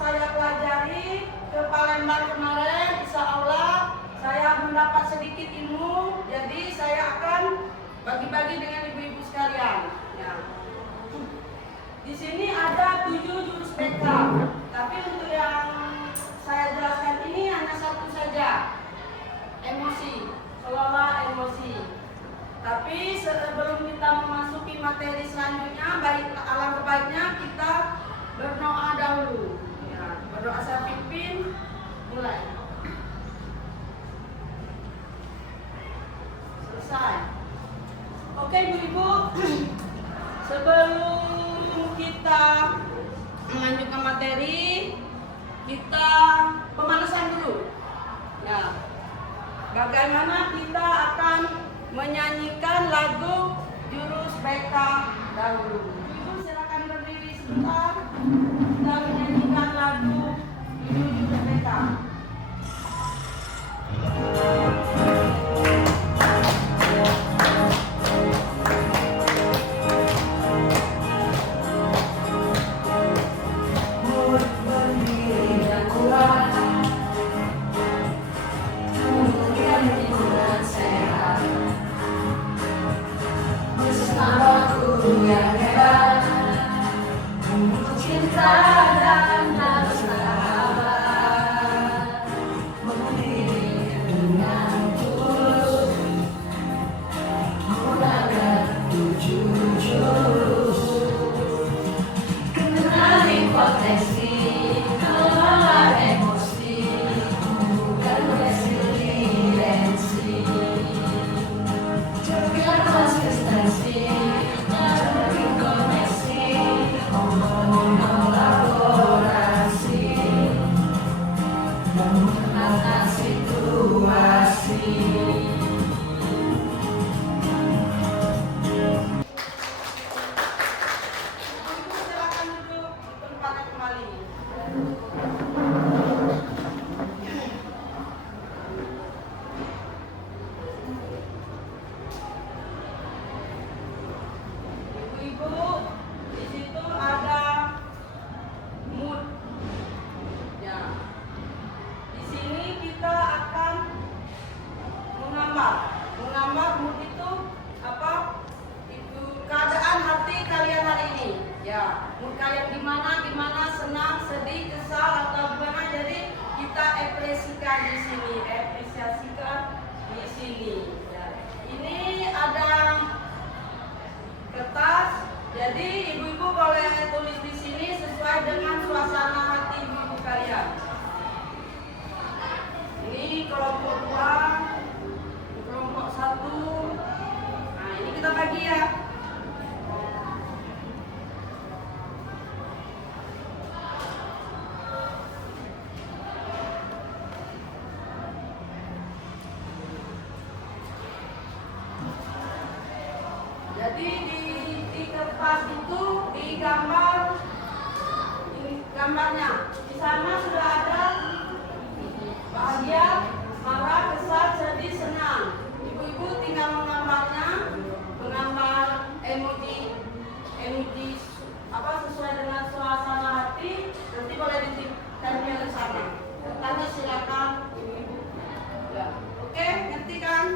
saya pelajari ke Palembang kemarin, insya Allah saya mendapat sedikit ilmu, jadi saya akan bagi-bagi dengan ibu-ibu sekalian. Ya. Di sini ada 7 jurus BK, tapi untuk yang saya jelaskan ini hanya satu saja, emosi, kelola emosi. Tapi sebelum kita memasuki materi selanjutnya, alangkah baiknya kita berdoa dahulu. Ya, berdoa saya pimpin, mulai. Selesai. Oke ibu-ibu, sebelum kita melanjutkan materi, kita pemanasan dulu. Ya, bagaimana kita akan menyanyikan lagu jurus BK dahulu. Ibu silakan berdiri sebentar. Kita menyanyikan lagu jurus BK. Jadi ibu-ibu boleh tulis di sini sesuai dengan suasana hati ibu-ibu kalian. Ini kelompok 2, kelompok 1. Nah, ini kita bagi ya. Jadi di kertas itu digambar ini gambarnya. Di sana sudah ada bahagia, marah, kesal, sedih, senang. Ibu-ibu tinggal menggambarnya, menggambar emoji sesuai dengan suasana hati. Nanti boleh ditempel di sana. Tanya silakan ibu-ibu. Ya. Oke, ngerti kan?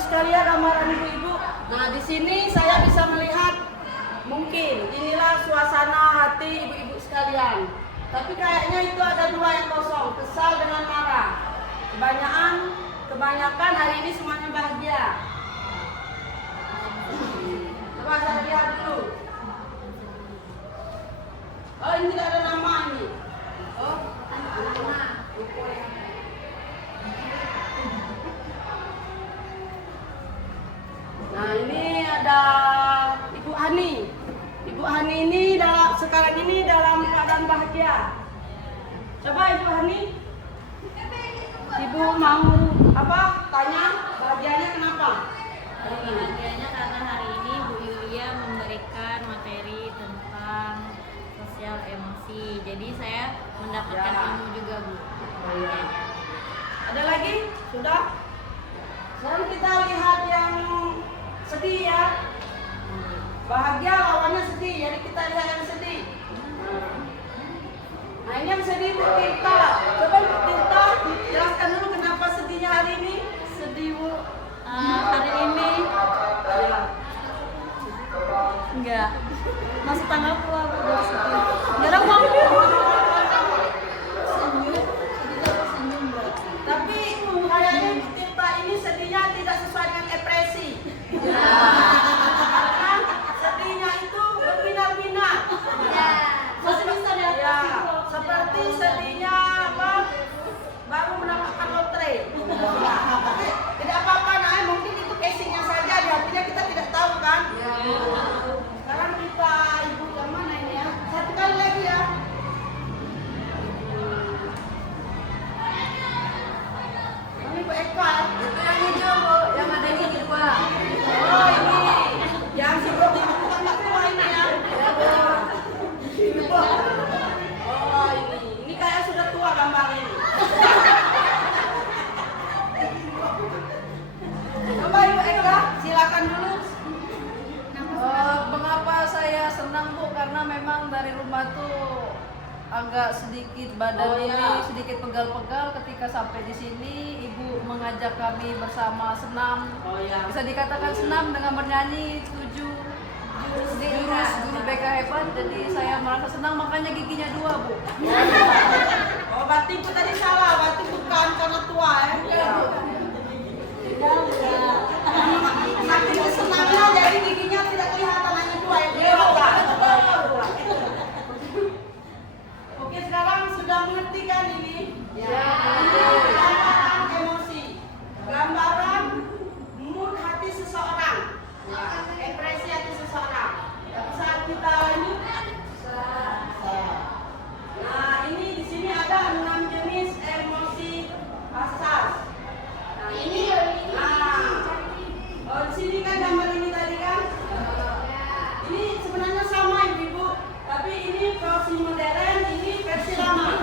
sekalian, gambaran ibu-ibu. Nah, di sini saya bisa melihat mungkin inilah suasana hati ibu-ibu sekalian. Tapi kayaknya itu ada dua yang kosong, kesal dengan marah. Kebanyakan hari ini semuanya bahagia. Coba saya lihat dulu. Oh, ini tidak ada nama ini. Oh, nama. Nah, ini ada Ibu Hani. Ibu Hani ini sekarang ini dalam keadaan bahagia. Coba Ibu Hani. Ibu mau tanya bahagianya kenapa? Bahagianya karena hari ini Bu Yulia memberikan materi tentang sosial emosi. Jadi saya mendapatkan ilmu juga, Bu. Bahagianya. Ada lagi? Sudah? Sekarang kita lihat yang sedih ya. Bahagia lawannya sedih, jadi kita lihat yang sedih. Nah, ini yang sedih Bu Tirta. Coba Bu Tirta jelaskan dulu kenapa sedihnya hari ini. Sedih, Bu. Hari ini enggak masih tanggal tua, Bu. Jarang waktu. Senyum, Bu. Tapi kayaknya Bu Tirta ini sedihnya tidak sesuai dengan ekspresi. Karena sedihnya itu berminat-minat. Masih bisa diatasi, Ya, kok. seperti sedihnya baru mendapatkan lotre. Tidak apa-apa, mungkin itu casingnya saja, di hatinya kita tidak tahu kan. Sekarang kita ibu yang mana ini ya? Satu kali lagi ya. Ini Bu Eka. Itu yang hijau, Bu. Yang ada gigi dua. Oh, ini yang sebelum dibutuhkan Mbak Tua ini ya. Oh, ini kayak sudah tua gambar ini. Coba Ibu Eka, silakan dulu. Mengapa saya senang, Bu? Karena memang dari rumah tuh agak sedikit badan ini sedikit pegal-pegal. Ketika sampai di sini, Ibu mengajak kami bersama senam. Bisa dikatakan senam dengan bernyanyi 7 jurus guru BK hebat. Jadi saya merasa senang, makanya giginya 2, Bu. Oh, batinku tadi salah, batin bukan karena tua ya. Saking kesenangnya jadi giginya tidak kelihatan, hanya 2 yang kelihatan. Oke, sekarang sudah mengerti kan ini? Ya. Ini gambaran emosi, gambaran mood hati seseorang, ekspresi hati seseorang. Tapi saat kita lanjut, nah ini di sini ada 6 jenis emosi hassas. Nah ini, oh di sini kan gambar ini tadi kan? Ini sebenarnya sama ibu-ibu, tapi ini versi modern, ini versi lama.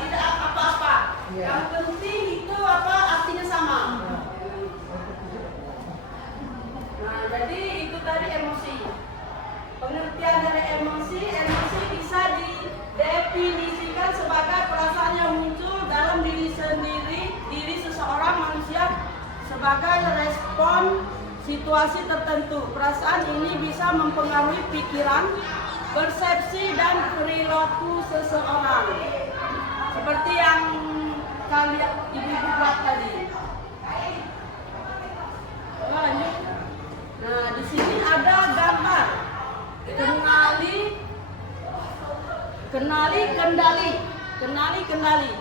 Tidak apa-apa. Yang penting itu artinya sama. Nah jadi itu tadi emosi. Pengertian dari emosi bisa didefinisikan sebagai perasaan yang muncul dalam diri sendiri, diri seseorang manusia sebagai respon situasi tertentu. Perasaan ini bisa mempengaruhi pikiran, persepsi, dan perilaku seseorang. Seperti yang kalian ibu-ibu buat tadi. Lanjut. Nah, di sini ada gambar. Kenali.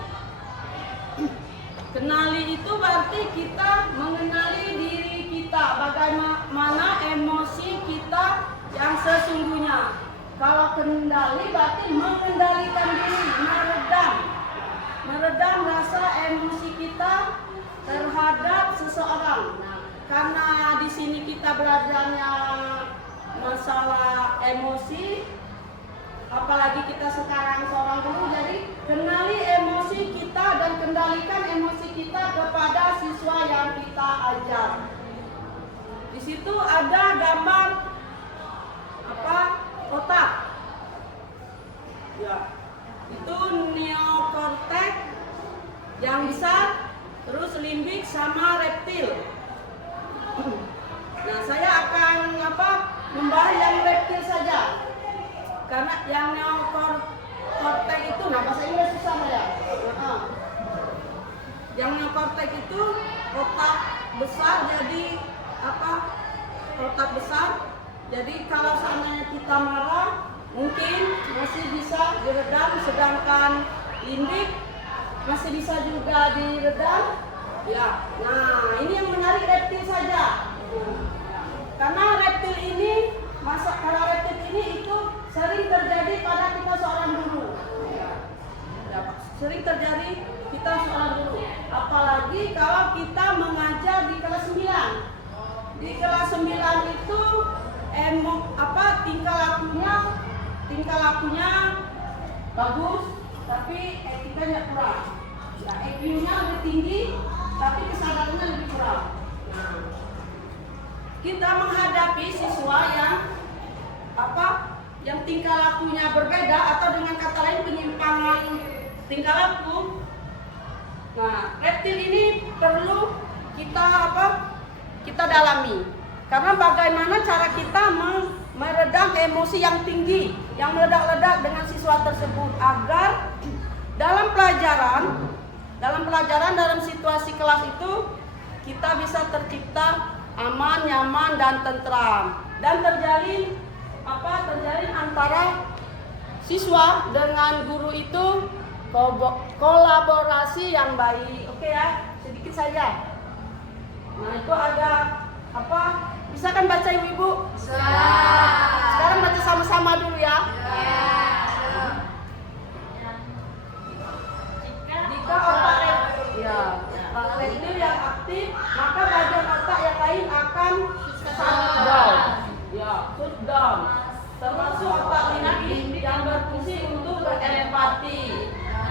Kenali itu berarti kita mengenali diri kita, bagaimana emosi kita yang sesungguhnya. Kalau kendali berarti mengendalikan diri, meredam rasa emosi kita terhadap seseorang. Nah, karena di sini kita beradanya masalah emosi, apalagi kita sekarang seorang guru, jadi kenali emosi kita dan kendalikan emosi kita kepada siswa yang kita ajar. Di situ ada gambar otak. Ya, itu neokortex yang besar, terus limbik sama reptil. Nah, saya akan membahas yang reptil saja. Karena yang neokortex itu, nah bahasa Inggris susah ya. Yang neokortex itu otak besar, jadi otak besar. Jadi kalau seandainya kita marah, mungkin masih bisa diredam, sedangkan limbik masih bisa juga diredam. Ya, nah ini yang menarik reptil saja. Karena reptil ini, kalau reptil ini itu sering terjadi pada kita seorang guru. Ya, sering terjadi kita seorang guru. Apalagi kalau kita mengajar di kelas 9. Di kelas 9 itu tingkah lakunya bagus, tapi etikanya kurang. Nah, EQ-nya lebih tinggi, tapi kesadarannya lebih kurang. Nah, kita menghadapi siswa yang tingkah lakunya berbeda, atau dengan kata lain penyimpangan tingkah laku. Nah, reptil ini perlu kita dalami. Karena bagaimana cara kita meredam emosi yang tinggi, yang meledak-ledak dengan siswa tersebut, agar dalam pelajaran dalam situasi kelas itu kita bisa tercipta aman, nyaman, dan tentram, dan terjalin antara siswa dengan guru itu kolaborasi yang baik. Oke ya, sedikit saja. Nah, itu ada bisa kan baca ibu-ibu? Sekarang baca sama-sama dulu ya. Jika otak reptil yang aktif, maka bagian otak yang lain akan shut down. Termasuk otak limbik yang berfungsi untuk berempati,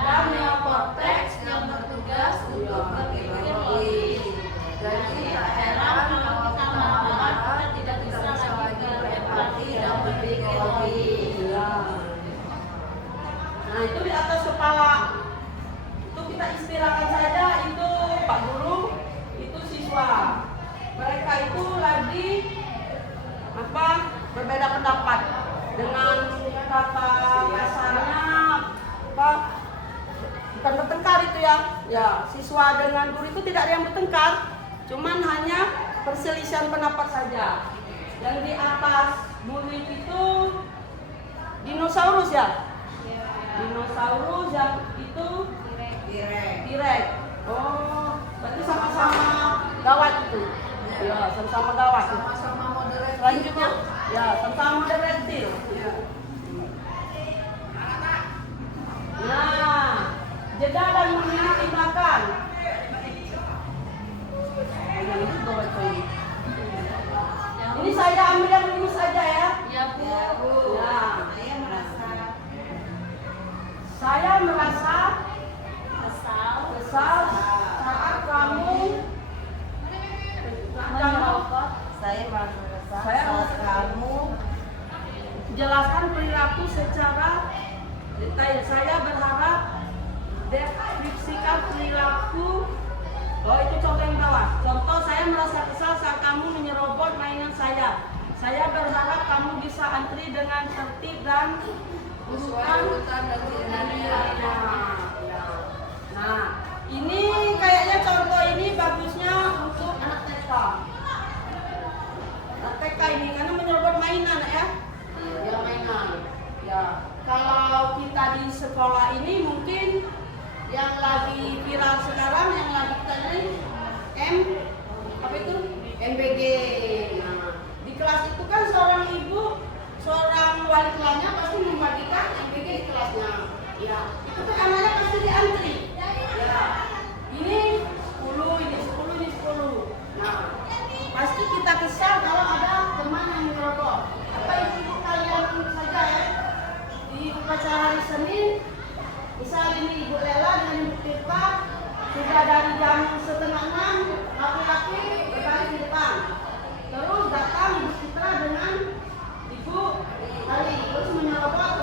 dan neokortex yang bertugas untuk berpikir logis. Jadi tak heran kalau kita marah, kita tidak bisa lagi berempati dan berpikir logis. Nah, itu di atas kepala. Itu kita istilahkan saja, itu Pak Guru, itu siswa. Mereka itu lagi berbeda pendapat, dengan kata kasarnya bukan bertengkar itu ya. Ya, siswa dengan guru itu tidak ada yang bertengkar, cuman hanya perselisihan pendapat saja. Yang di atas bulik itu dinosaurus ya. Dinosaurus yang itu T-Rex. Oh, berarti sama-sama gawat itu. Ya, sama-sama gawat. Sama-sama moderat. Selanjutnya, ya, sama-sama model reptil. Nah, jeda dan memilih tindakan. Ini saya ambil yang lurus saja ya. Ya, Bu. Ya. Saya merasa kesal saat kamu jelaskan perilaku secara detail. Saya berharap deskripsikan perilaku. Oh, itu contoh yang bawah. Contoh, saya merasa kesal saat kamu menyerobot mainan saya. Saya berharap kamu bisa antri dengan tertib dan urutan dan nilainya. Nah, ini kayaknya contoh ini bagusnya untuk anak TK. Anak TK ini karena menyerobot mainan ya. Ya, mainan. Ya, kalau kita di sekolah ini mungkin yang lagi viral sekarang, yang lagi kita MBG. Nah, di kelas itu kan seorang ibu, seorang wali kelasnya pasti membagikan MBG di kelasnya. Ya, itu kan anaknya pasti diantri. Ya, ini 10, ini 10, ini 10. Nah, pasti kita kesal kalau ada teman yang merokok. Apa ibu kalian saja ya? Di upacara hari Senin, misal ini Ibu Lela dengan Ibu Tirta, sudah dari jam 5:30 laki-laki berbalik di depan. Terus datang Ibu Citra dengan Ibu Ali, terus menyerobot